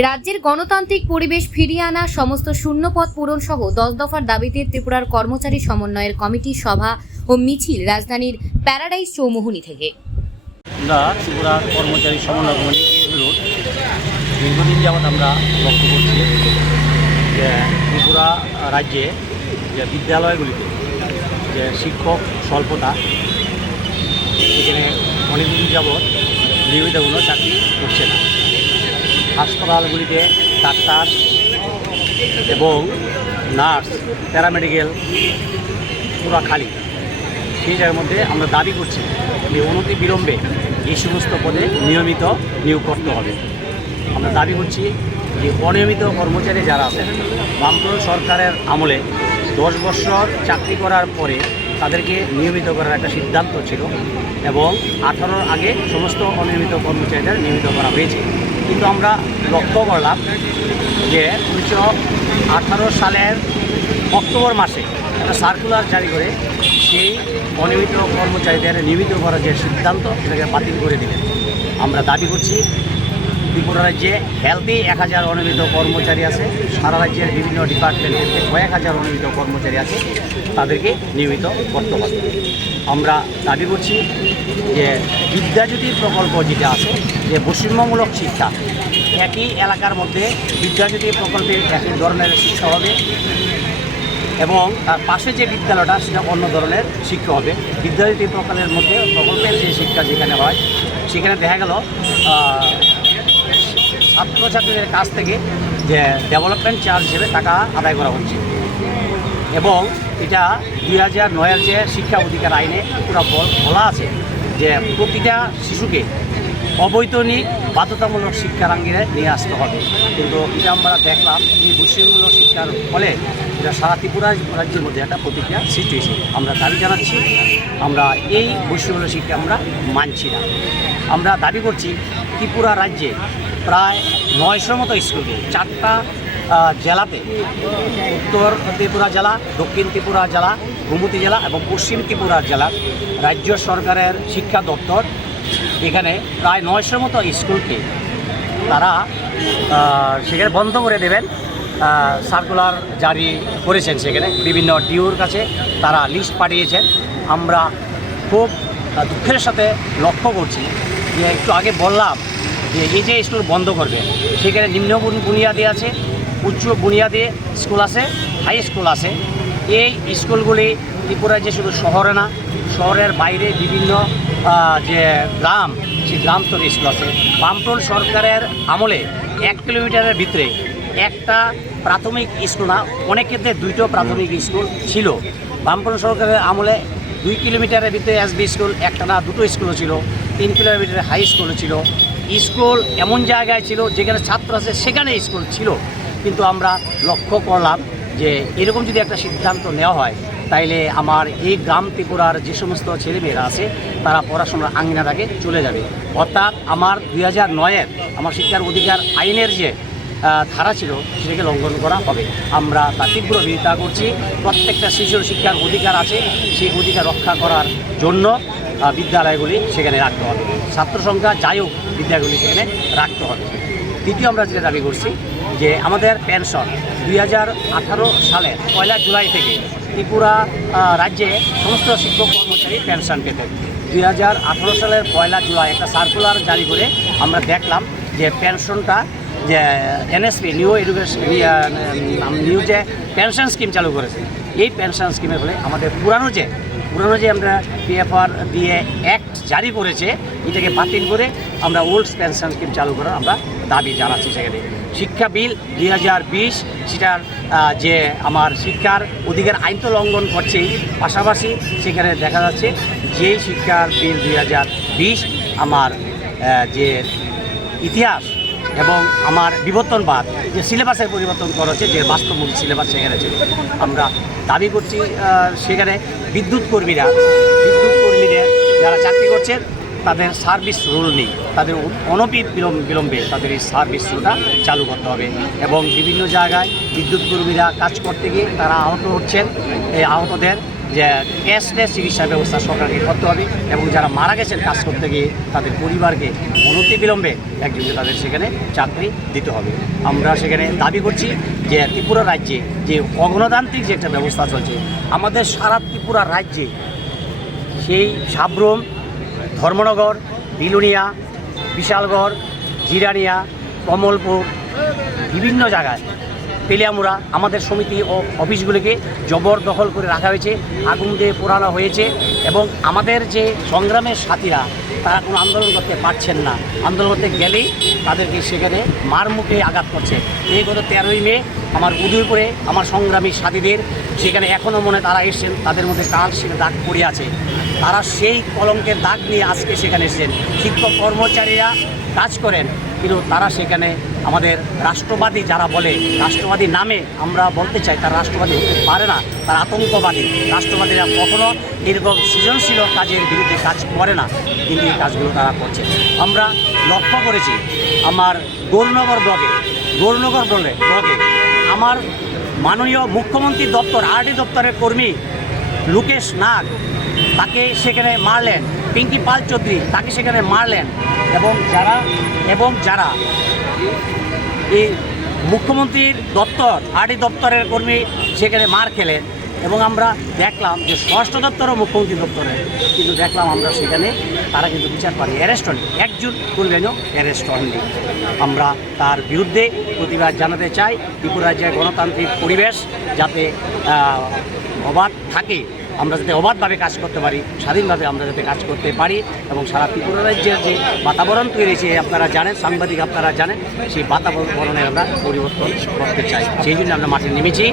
রাজ্যের গণতান্ত্রিক পরিবেশ ফিরিয়ে আনা সমস্ত শূন্যপদ পূরণ সহ দশ দফার দাবিতে ত্রিপুরার কর্মচারী সমন্বয়ের কমিটি সভা ও মিছিল রাজধানীর প্যারাডাইস চৌমুহনী থেকে। আমরা ত্রিপুরা কর্মচারী সমন্বয় কমিটি বিরোধ দীর্ঘদিন যাবৎ আমরা লক্ষ্য করছি যে ত্রিপুরা রাজ্যে যে বিদ্যালয়গুলিতে যে শিক্ষক স্বল্পতা অনেকদিন যাবৎ নিয়মিত কোনো চাকরি করছে না। হাসপাতালগুলিতে ডাক্তার এবং নার্স, প্যারামেডিক্যাল পুরা খালি। সেই জায়গার মধ্যে আমরা দাবি করছি যে অনতি বিলম্বে এই সমস্ত পদে নিয়মিত নিয়োগ করতে হবে। আমরা দাবি করছি যে অনিয়মিত কর্মচারী যারা আছেন, বামফ্রন্ট সরকারের আমলে দশ বছর চাকরি করার পরে তাদেরকে নিয়মিত করার একটা সিদ্ধান্ত ছিল এবং আঠারোর আগে সমস্ত অনিয়মিত কর্মচারীদের নিয়মিত করা হয়েছে। কিন্তু আমরা লক্ষ্য করলাম যে উনিশশো আঠারো সালের অক্টোবর মাসে একটা সার্কুলার জারি করে সেই অনিয়মিত কর্মচারীদের নিয়মিত করার যে সিদ্ধান্ত সেটাকে বাতিল করে দিলেন। আমরা দাবি করছি, ত্রিপুরা রাজ্যে হেলদি এক হাজার অনিয়মিত কর্মচারী আছে, সারা রাজ্যের বিভিন্ন ডিপার্টমেন্টের কয়েক হাজার অনিয়মিত কর্মচারী আছে, তাদেরকে নিয়মিত করতে হবে। আমরা দাবি করছি যে বিদ্যাজ্যোতি প্রকল্প যেটা আছে, যে বৈষম্যমূলক শিক্ষা, একই এলাকার মধ্যে বিদ্যাজ্যোতি প্রকল্পের একই ধরনের শিক্ষা হবে এবং তার পাশে যে বিদ্যালয়টা, সেটা অন্য ধরনের শিক্ষা হবে। বিদ্যাজ্যোতি প্রকল্পের মধ্যে প্রকল্পের যে শিক্ষা যেখানে হয়, সেখানে দেখা গেল ছাত্রছাত্রীদের কাছ থেকে যে ডেভেলপমেন্ট চার্জ হিসেবে টাকা আদায় করা হচ্ছে। এবং এটা দুই হাজার নয়ের যে শিক্ষা অধিকার আইনে পুরো বল- আছে যে প্রতিটা শিশুকে অবৈতনিক, বাধ্যতামূলক শিক্ষার আঙ্গিনে নিয়ে আসতে হবে। কিন্তু এটা আমরা দেখলাম, এই বৈষম্যমূলক শিক্ষার ফলে এটা সারা ত্রিপুরা রাজ্যের মধ্যে একটা প্রতিক্রিয়া সৃষ্টি হয়েছে। আমরা দাবি জানাচ্ছি, আমরা এই বৈষম্যমূলক শিক্ষা আমরা মানছি না। আমরা দাবি করছি, ত্রিপুরা রাজ্যে প্রায় নয়শোর মতো স্কুলকে চারটা জেলাতে উত্তর ত্রিপুরা জেলা, দক্ষিণ ত্রিপুরা জেলা, গোমতী জেলা এবং পশ্চিম ত্রিপুরা জেলার রাজ্য সরকারের শিক্ষা দপ্তর এখানে প্রায় নয়শোর মতো স্কুলকে তারা সেখানে বন্ধ করে দেবেন। সার্কুলার জারি করেছেন সেখানে। বিভিন্ন ডিওর কাছে তারা লিস্ট পাঠিয়েছেন। আমরা খুব দুঃখের সাথে লক্ষ্য করছি যে একটু আগে বললাম যে এই যে স্কুল বন্ধ করবে, সেখানে নিম্ন বুন- বুনিয়াদি আছে উচ্চ বুনিয়াদি স্কুল আছে, হাই স্কুল আছে। এই স্কুলগুলি ত্রিপুরায় যে শুধু শহরে না, শহরের বাইরে বিভিন্ন যে গ্রাম, সেই গ্রাম স্তরের স্কুল আছে। বামফ্রন্ট সরকারের আমলে এক কিলোমিটারের ভিতরে একটা প্রাথমিক স্কুল না, অনেক ক্ষেত্রে দুইটো প্রাথমিক স্কুল ছিল। বামফ্রন্ট সরকারের আমলে দুই কিলোমিটারের ভিতরে এসবি স্কুল, একটা না, দুটো স্কুলও ছিল। তিন কিলোমিটারের হাই স্কুলও ছিল। স্কুল এমন জায়গায় ছিল যেখানে ছাত্র আছে, সেখানে স্কুল ছিল। কিন্তু আমরা লক্ষ্য করলাম যে এরকম যদি একটা সিদ্ধান্ত নেওয়া হয়, তাইলে আমার এই গ্রাম ত্রিপুরার যে সমস্ত ছেলেমেয়েরা আছে, তারা পড়াশোনার আঙ্গিনা থেকে চলে যাবে। অর্থাৎ আমার দুই হাজার নয়ের আমার শিক্ষার অধিকার আইনের যে ধারা ছিল, সেটাকে লঙ্ঘন করা হবে। আমরা তার তীব্র বিরোধিতা করছি। প্রত্যেকটা শিশুর শিক্ষার অধিকার আছে, সেই অধিকার রক্ষা করার জন্য বিদ্যালয়গুলি সেখানে রাখতে হবে। ছাত্র সংখ্যা যাই হোক, বিদ্যালয়গুলি সেখানে রাখতে হবে। দ্বিতীয় আমরা যেটা দাবি করছি যে আমাদের পেনশন দুই হাজার আঠারো সালে পয়লা জুলাই থেকে ত্রিপুরা রাজ্যে সমস্ত শিক্ষক কর্মচারী পেনশন পেতেন। দুই হাজার আঠারো সালের পয়লা জুলাই একটা সার্কুলার জারি করে আমরা দেখলাম যে পেনশনটা যে এনএসপি, নিউ এডুকেশন নিউ যে পেনশন স্কিম চালু করেছে, এই পেনশন স্কিমের ফলে আমাদের পুরানো যে পুরানো যে আমরা পিএফআর দিয়ে অ্যাক্ট জারি করেছে, এটাকে বাতিল করে আমরা ওল্ড পেনশন স্কিম চালু করার আমরা দাবি জানাচ্ছি সেখানে। শিক্ষা বিল দুই হাজার বিশ, সেটার যে আমার শিক্ষার অধিকার আইন তো লঙ্ঘন করছেই, পাশাপাশি সেখানে দেখা যাচ্ছে যে শিক্ষার বিল দুই হাজার বিশ আমার যে ইতিহাস এবং আমার বিবর্তনবাদ, যে সিলেবাসের পরিবর্তন করা হচ্ছে, যে বাস্তবমূলক সিলেবাস সেখানে ছিল আমরা দাবি করছি সেখানে বিদ্যুৎ কর্মীরা, বিদ্যুৎ কর্মীদের যারা চাকরি করছেন তাদের সার্ভিস রুল নেই। তাদের অনপিত বিলম্ব বিলম্বে তাদের এই সার্ভিস রুলটা চালু করতে হবে এবং বিভিন্ন জায়গায় বিদ্যুৎ কর্মীরা কাজ করতে গিয়ে তারা আহত হচ্ছেন। এই আহতদের যে ক্যাশলেস চিকিৎসা ব্যবস্থা সরকারকে করতে হবে এবং যারা মারা গেছেন কাজ করতে গিয়ে তাদের পরিবারকে অনতি বিলম্বে একজনকে তাদের সেখানে চাকরি দিতে হবে। আমরা সেখানে দাবি করছি যে ত্রিপুরা রাজ্যে যে অগণতান্ত্রিক যে একটা ব্যবস্থা চলছে, আমাদের সারা ত্রিপুরা রাজ্যে সেই সাব্রম ধর্মনগর বিলুনিয়া বিশালগড়, জিরানিয়া কমলপুর বিভিন্ন জায়গায়। পেলিয়ামুড়া আমাদের সমিতি ও অফিসগুলিকে জবরদখল করে রাখা হয়েছে, আগুন দিয়ে পোড়ানো হয়েছে এবং আমাদের যে সংগ্রামের সাথীরা, তারা কোনো আন্দোলন করতে পারছেন না। আন্দোলন করতে গেলেই তাদেরকে সেখানে মার মুখে আঘাত করছে। এই গত তেরোই মে আমার উদয়পুরে আমার সংগ্রামী সাথীদের সেখানে এখনও মনে তারা এসেছেন, তাদের মধ্যে কাল সেটা দাগ পড়ে আছে। তারা সেই কলঙ্কের দাগ নিয়ে আজকে সেখানে এসেছেন। শিক্ষক কর্মচারীরা কাজ করেন, কিন্তু তারা সেখানে আমাদের রাষ্ট্রবাদী যারা বলে, রাষ্ট্রবাদী নামে আমরা বলতে চাই, তারা রাষ্ট্রবাদী হতে পারে না, তারা আতঙ্কবাদী। রাষ্ট্রবাদীরা কখনো এরকম সৃজনশীল কাজের বিরুদ্ধে কাজ করে না, কিন্তু এই কাজগুলো তারা করছে। আমরা লক্ষ্য করেছি, আমার গৌরনগর ব্লকে গৌরনগর ব্লগে ব্লগে, আমার মাননীয় মুখ্যমন্ত্রী দপ্তর, আরডি দপ্তরের কর্মী লুকেশ নাগ, তাকে সেখানে মারলেন। পিঙ্কি পাল চৌধুরী, তাকে সেখানে মারলেন। এবং যারা এবং যারা এই মুখ্যমন্ত্রীর দপ্তর, আরডি দপ্তরের কর্মী সেখানে মার খেলেন। এবং আমরা দেখলাম যে স্বরাষ্ট্র দপ্তরও মুখ্যমন্ত্রী দপ্তরে। কিন্তু দেখলাম আমরা সেখানে তারা কিন্তু বিচার পারি অ্যারেস্ট হন একজন করলেনও অ্যারেস্ট হননি। আমরা তার বিরুদ্ধে প্রতিবাদ জানাতে চাই। ত্রিপুরা রাজ্যে গণতান্ত্রিক পরিবেশ যাতে অবাধ থাকে, আমরা যাতে অবাধভাবে কাজ করতে পারি, স্বাধীনভাবে আমরা যাতে কাজ করতে পারি এবং সারা ত্রিপুরা রাজ্যের যে বাতাবরণ তৈরি হয়েছে আপনারা জানেন, সাংবাদিক আপনারা জানেন, সেই বাতাবরণের আমরা পরিবর্তন করতে চাই। সেই জন্য আমরা মাঠে নেমেছি।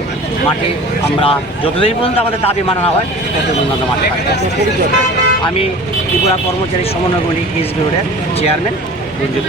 মাঠে আমরা যতদিন পর্যন্ত আমাদের দাবি মানানো হয়, ততদিন পর্যন্ত আমরা মাঠে আমি ত্রিপুরা কর্মচারী সমন্বয় কমিটি কেস বিরোধের চেয়ারম্যান রঞ্জিত।